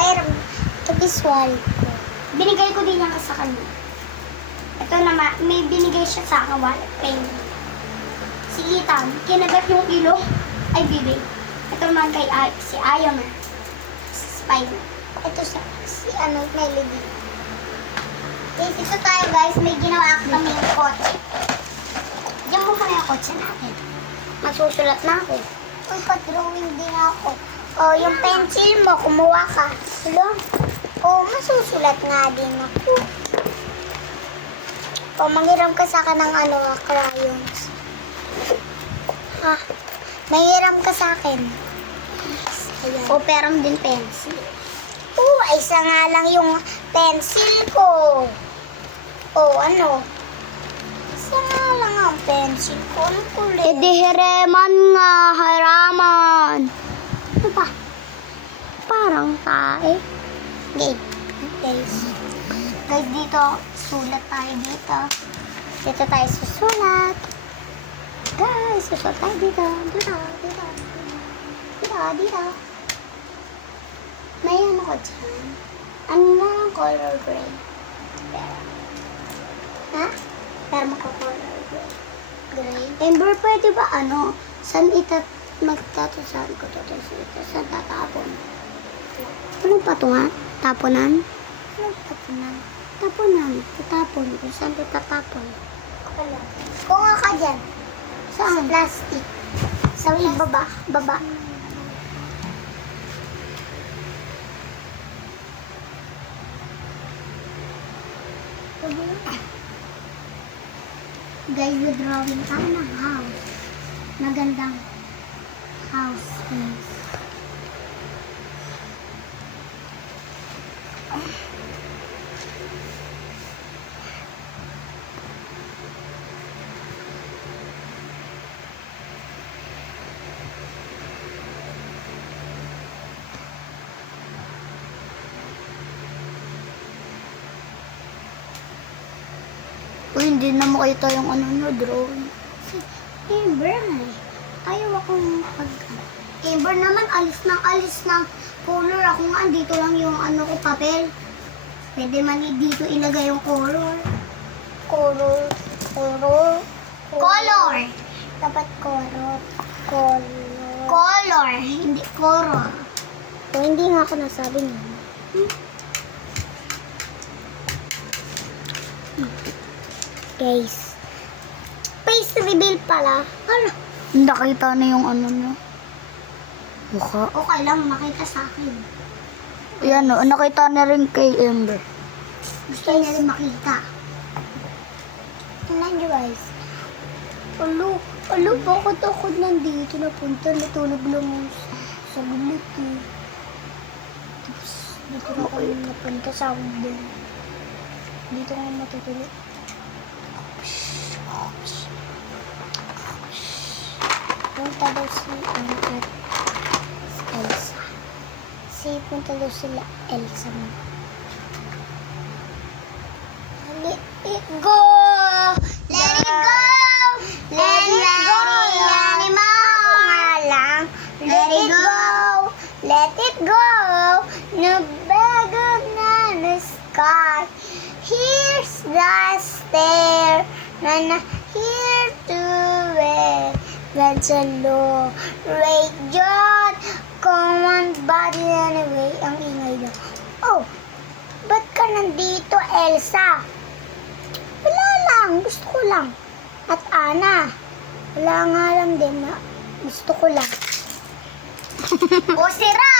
Pero, ito visual ko. Binigay ko din yan sa kanya. Ito naman, may binigay siya sa akin wallet pen. Si Ethan, kinagat yung ilong. Ay, bibi. Ito naman kay si Iron Man. Si Spider. Ito si Melody. Guys, ito tayo guys. May ginawa kami yung kotse. Diyan mo kami yung kotse natin. Magsusulat na ako. Uy, pa-drawing din ako. O, yung pencil mo, kumuha ka. Hello? O, masusulat nga din ako. O, manghiram ka sa akin ng crayons. Ha? Manghiram ka sa akin. Ayan. O, peram din pencil. Isa nga lang yung pencil ko. O, ano? Isa nga lang ang pencil ko. Ano kulit? E di hireman nga, haraman. Ano pa? Parang tae. Okay. Guys, dito, sulat tayo dito. Dito tayo susulat. Guys, susulat tayo dito. Dito. May ano ko dyan. Ano na ang color gray? Ha? Pero maka-color gray. Ember, pwede ba saan magtatasan ko to? Saan tatapon? Anong patungan? Taponan? Anong tapunan? Taponan. Tatapon. Kung saan tatapon? Kuha ka dyan. Sa Saan? plastic. Sa baba. Baba. Guys, drawing tayo ng house. Magandang house, guys. Uy, hindi na makita yung drawing. Amber, ayaw akong Amber naman, alis ng color. Ako nga, dito lang yung ko, papel. Pwede man dito ilagay yung color. Color. Dapat color. Color, hindi color. O, hindi nga ako nasabi niya. Guys, face reveal pala. Ano? Nakita na yung niya. Mukha. Okay lang, makita sa akin. Yan nakita na rin kay Ember. Gusto niya rin makita. Tingnan nyo guys. Bakit ako nandito napunta? Natulog lang sa gulit eh. Tapos, dito na ako napunta sa hubin. Dito ako matutulog. Punta daw si Elsa. Punta daw sila Elsa mo. Let it go! Let it go! Let it go! Let it go! Let it go! Nabago na the sky. Here's the stair. Here to wait. That's a low rate John. Common body anyway. Ang ingay na. Oh, ba't ka nandito, Elsa? Wala lang. Gusto ko lang. At Ana. Wala nga lang din na. Gusto ko lang. O, sira!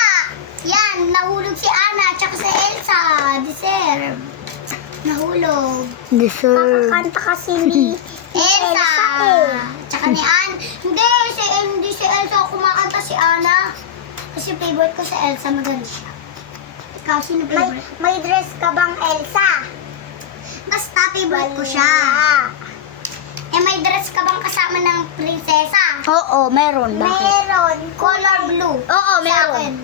Yan, nahulog si Ana at saka si Elsa. Deserve. Nahulog. Deserve. Kakakanta kasi ni Elsa. Tsaka ni Ann. Hindi si Elsa kumakanta, si Ana. Kasi favorite ko si Elsa, maganda siya. Ikaw, sino favorite? May dress ka bang Elsa? Basta favorite ko siya. May dress ka bang kasama ng prinsesa? Oo, meron. Bakit? Meron. Color blue. Oo, Sa meron. akin.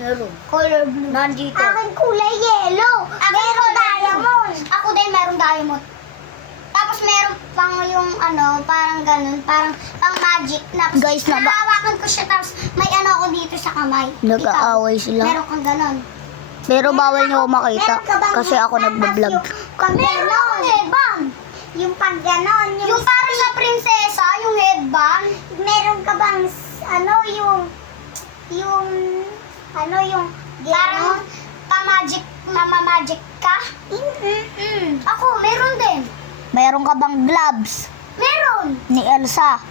Meron. Color blue. Nandito. Akin kulay yellow. Meron diamond. Ako din meron diamond. Tapos meron pang yung parang ganun, parang pang magic. Guys, nahawakan ko siya tapos may ako dito sa kamay. Nag-aaway Ikaw, sila. meron kang ganun. Pero bawal niyo ako makita Meron ka bang kasi ako nagbablog. Pag ganon. Headband. Yung pag ganon. Yung para sa prinsesa, yung headband. Meron ka bang, parang mamamagic ka? Ako, meron din. Mayroon ka bang gloves Meron. ni Elsa?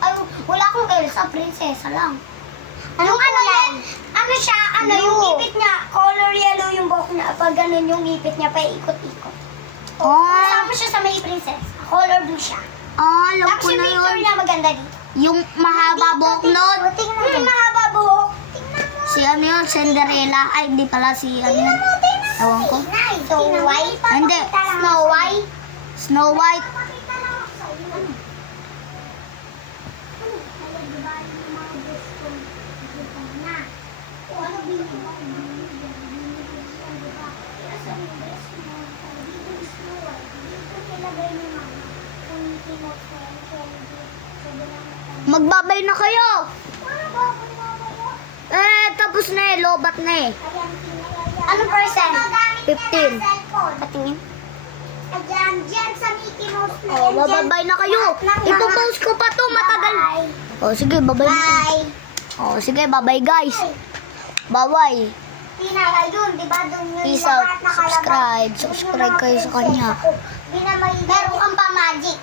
Ay, wala akong Elsa, prinsesa lang. Yung yan? Ano siya? Yung ipit niya, color yellow yung buhok niya. Pag ganun yung ipit niya, paikot-ikot. Kasama siya sa may prinsesa. Color blue siya. Alam Tapos ko yung na picture yun. niya maganda dito. Yung mahaba buhok nun. Tingnan mo. Mahaba buhok. Tingnan mo. Si ano yun, Cinderella. Ay, di pala si ano yun. Ewan ko. Snow White? Hindi. Snow White? Snow White. Pakita lang ako sa iyo. Kaya di ba yung mga gusto na? Kung ano binili mo, di ba? Kaya sa yung dress mo, dito is Snow White. Dito nilagay ni Mama. Kung kinofren, sabi lang na Magbabay na kayo. ano ba ako nilagay? Tapos na eh. Lobat na eh. Ano percent? 15. Patingin. Ayan, dyan sa Mickey Mouse na Oh, yan. bababay na kayo. Ipopost ko pa to, matagal. Oh, sige, babay na. Bye. Oh, sige, babay guys. Bye-bye. Pinaka yun, di ba? Doon yun Peace lahat out. nakalagay. Subscribe. Doon yung Subscribe mga kayo sa kanya. prinsesa ko. Meron kang pa-magic.